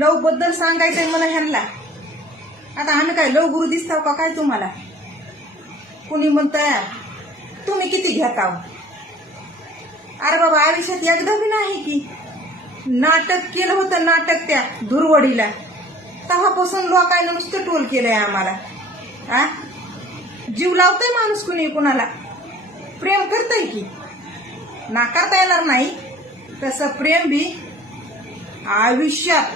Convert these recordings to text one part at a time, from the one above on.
लव बद्दल सांगायचंय मला ह्यांना. आता आम्ही काय लव गुरु दिसताव का काय तुम्हाला? कुणी म्हणताय तुम्ही किती घेताव? अरे बाबा, आयुष्यात एकदा बी नाही की नाटक केलं होतं. नाटक त्या धुरवडीला तेव्हापासून लोकांनी नुसतं टोल केलंय आम्हाला. जीव लावतोय माणूस कुणी कुणाला, प्रेम करतय की नाकारता येणार नाही. तसं प्रेम बी आयुष्यात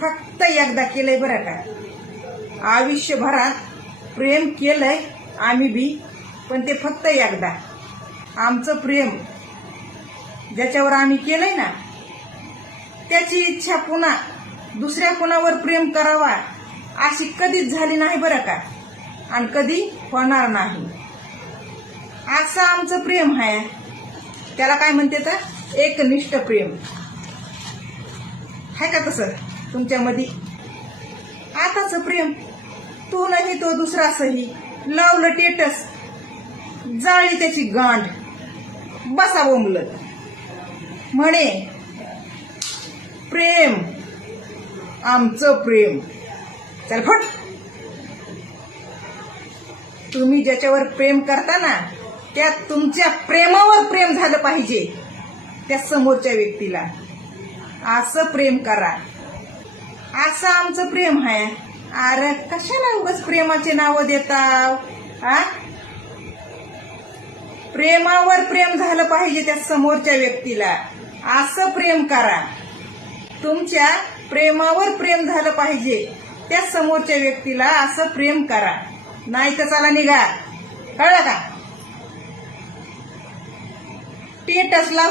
फक्त एकदा केलंय बरं का. आयुष्यभरात प्रेम केलंय आम्ही बी, पण ते फक्त एकदा. आमचं प्रेम ज्याच्यावर आम्ही केलंय ना, त्याची इच्छा पुन्हा दुसऱ्या कोणावर प्रेम करावा अशी कधीच झाली नाही बरं का, आणि कधी होणार नाही. असं आमचं प्रेम आहे. त्याला काय म्हणते तर एकनिष्ठ प्रेम आहे का तसं तुमच्यामध्ये? आताच प्रेम तू नाही तो दुसरा सही, लावलं टेटस, जाळी त्याची गांड, बसा बोंबलत. म्हणे प्रेम आमचं प्रेम. चल फट. तुम्ही ज्याच्यावर प्रेम करता ना, त्या तुमच्या प्रेमावर प्रेम झालं पाहिजे त्या समोरच्या व्यक्तीला. असं प्रेम करा. असं आमचं प्रेम आहे. अरे कशाला उगाच प्रेमाचे नाव देताव? प्रेमावर प्रेम झालं पाहिजे त्या समोरच्या व्यक्तीला. असं प्रेम करा. तुमच्या प्रेमावर प्रेम झालं पाहिजे त्या समोरच्या व्यक्तीला. असं प्रेम करा. नाही तर चला निघा. कळलं का? टेटस लाव.